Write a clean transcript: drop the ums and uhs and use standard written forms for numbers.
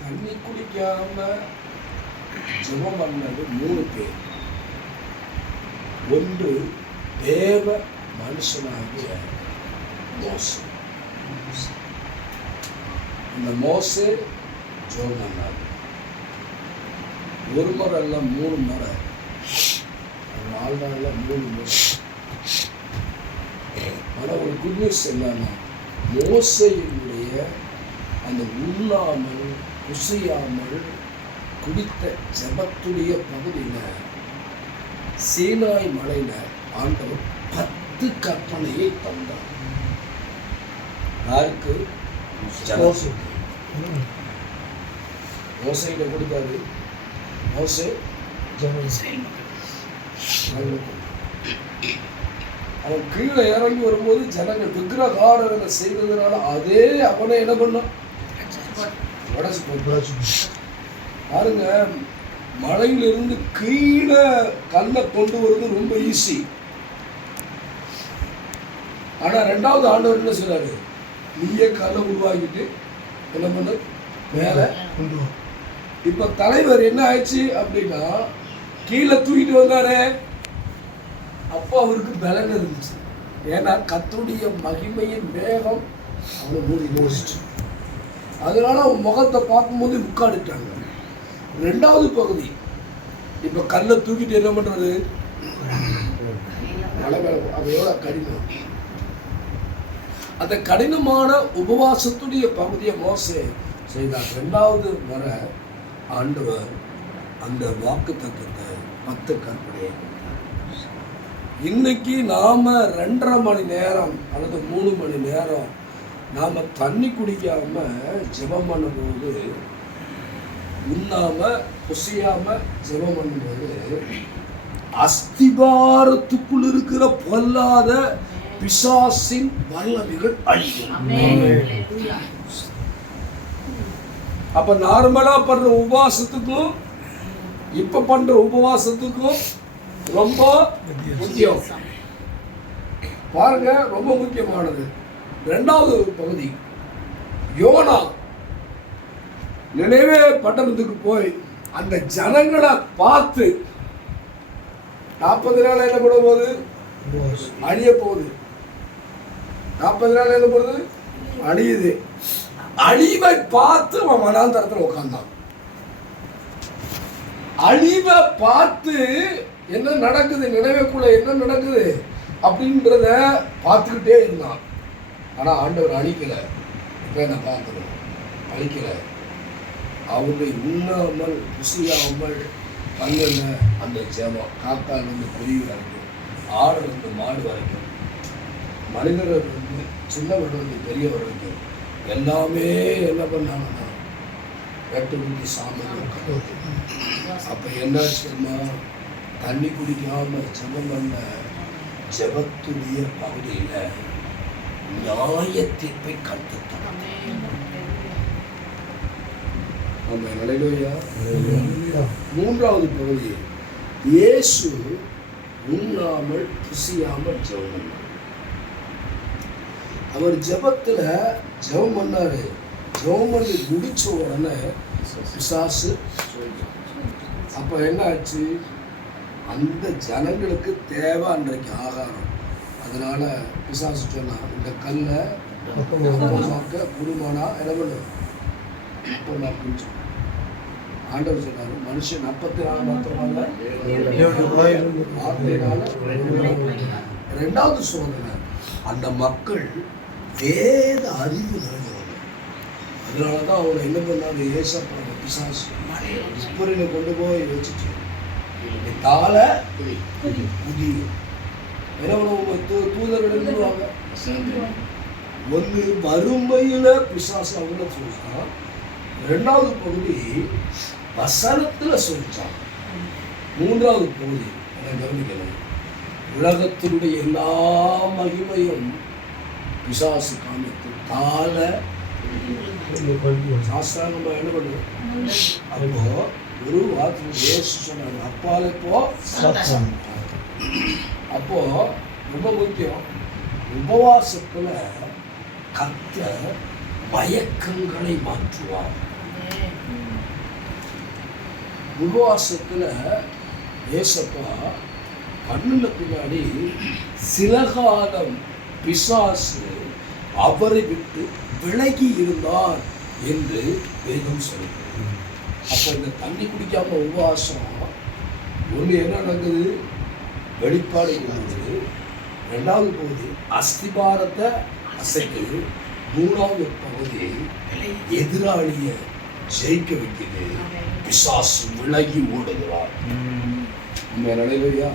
தண்ணி குடிக்காம ஜெபம் பண்ணது 3 பேர். ஒன்று தேவ மனுஷனாகிய மோசே. இந்த மோசே ஜெபம் பண்ணார். 1 முறை அல்ல 3 முறை, 4 நாள்ல 3 முறை. ஆனால் ஒரு குட் நியூஸ் என்னன்னா, மோசையினுடைய அந்த உண்ணாமல் குசியாமல் குடித்த ஜெபத்துடைய பகுதியில் சீனாய் மலையில் ஆண்டவர் 10 கற்பனையை தந்தார். யாருக்கு? மோசையில கொடுத்தாரு. மோசே அவன் கீழே இறங்கி வரும்போது ஜனங்கள் விக்கிரகாரங்களை செய்ததுனால அதே அவனை என்ன பண்ணான்? பாருங்க, மலையிலிருந்து கீழே கல்லை கொண்டு வருவது ரொம்ப ஈஸி. ஆனா 2வது ஆண்டவர் என்ன சொல்றாரு? நீயே கல்லை உருவாக்கிட்டு என்ன பண்ண மேல கொண்டு வா. இப்ப தலைவர் என்ன ஆயிடுச்சு அப்படின்னா, கீழே தூக்கிட்டு வந்தாரு. அப்போ அவருக்கு பலன் இருந்துச்சு. ஏன்னா கர்த்தருடைய மகிமையின் வேகம் அவனை மூடி மூடிச்சு. அதனால அவன் முகத்தை பார்க்கும்போது உட்காந்துட்டாங்க. 2வது பகுதி, இப்போ கல்லை தூக்கிட்டு என்ன பண்றது? மலை மேல. அது எவ்வளோ கடினம். அந்த கடினமான உபவாசத்துடைய பகுதியை மோசே செய்தார். 2வது முறை ஆண்டவர் அந்த வாக்கு தத்துவத்தை 10 கற்பனையை. இன்னைக்கு நாம 2.5 மணி நேரம் அல்லது 3 மணி நேரம் நாம தண்ணி குடிக்காம ஜெபம் பண்ணும்போது, உண்ணாம புசியாம ஜெபம் பண்ணும்போது, அஸ்திபாரத்துக்குள் இருக்கிற பொல்லாத பிசாசின் வல்லமைகள் அழியும். அப்ப நார்மலா பண்ற உபவாசத்துக்கும் இப்ப பண்ற உபவாசத்துக்கும் ரொம்ப முக்கியம். பாருங்க, ரொம்ப முக்கியமானது. 2வது பகுதி, யோனா நினைவே பட்டணத்துக்கு போய் அந்த ஜனங்களை பார்த்து 40 நாள் என்ன பண்ண போகுது? அழிய போகுது. 40 நாள் என்ன போகுது? அழியுது. அழிவை பார்த்து அவன் வனாந்தரத்தில் உட்கார்ந்தான். அழிவை பார்த்து என்ன நடக்குது, நினைவுக்குள்ள என்ன நடக்குது அப்படின்றத பார்த்துக்கிட்டே இருந்தான். ஆனா ஆண்டவர் அழிக்கல. இப்ப என்ன பார்க்கணும்? அழிக்கல. அவரை உண்ணாமல் புசியாமல் பண்ணல அந்த ஜெபம். காக்கால் இருந்து குருவி வரைக்கும், ஆடு இருந்து மாடு வரைக்கும், மனிதர்கள் இருந்து சின்னவர்கள் இருந்து பெரியவர் வரைக்கும் எல்லாமே என்ன பண்ணாங்கன்னா வெட்டுக்குட்டி சாமி. அப்ப என்னாச்சுன்னா, தண்ணி குடிக்காம ஜெபம் பண்ண ஜெபத்துடைய பகுதியில நியாய தீர்ப்பை கற்றுத்தான். நம்ம நிலையிலோயா. 3வது பகுதி, இயேசு உண்ணாமல் புசியாமல் ஜெபம் பண்ணார். அவர் ஜெபத்துல ஜெபம் பண்ணாரு. ஜெபம் பண்ணி முடிச்ச உடனே பிசாசு. அப்ப என்ன ஆச்சு? அந்த ஜனங்களுக்கு தேவை அன்றைக்கு ஆகாரம். அதனால பிசாசு சொன்னா, இந்த கல்லை குடும்பம்னா என்ன பண்ணும்? ஆண்டவர் சொன்னாரு, மனுஷன் 40 மாத்திரமல்ல 2வது சோதனை, அந்த மக்கள் வேத அறிவு நிறைஞ்சவங்க. அதனாலதான் அவங்க என்ன பண்ணாங்க? ஏசப்பாங்க பிசாசு உப்பரில கொண்டு போய் வச்சுட்டு கால புதிய தூதர்கள் எழுதுவாங்க. ஒன்று வறுமையில பிசாசு அவங்கள சொல்லிட்டான். 2வது பகுதி வசனத்துல சொல்லிச்சான். 3வது பகுதி என்ன கவனிக்கணும்? உலகத்தினுடைய எல்லா மகிமையும் பிசாசு காமித்து கால சாஸ்திராங்கமா என்ன பண்ணுவோம்? அப்போ ஒரு வார்த்தை இயேசு சொன்னாங்க, அப்பாலே போ. அப்போ ரொம்ப முக்கியம், உபவாசத்துல கர்த்தர் மயக்கங்களை மாற்றுவார். உபவாசத்துல ஏசப்பா கண்ணுல பின்னாடி சில காலம் பிசாசு அவரை விட்டு விலகி இருந்தார் என்று வேதம் சொல்லுது. அப்ப இந்த தண்ணி குடிக்காம உபவாசம் ஒண்ணு என்ன நடக்குது, வெளிப்பாடு நடக்குது. ரெண்டாவது பகுதி அஸ்திபாரத்தை அசைக்குது. மூணாவது பகுதி எதிராளிய ஜெயிக்க வைக்குது. பிசாசு விலகி ஓடுகிறார். உண்மை நடைபெறியா?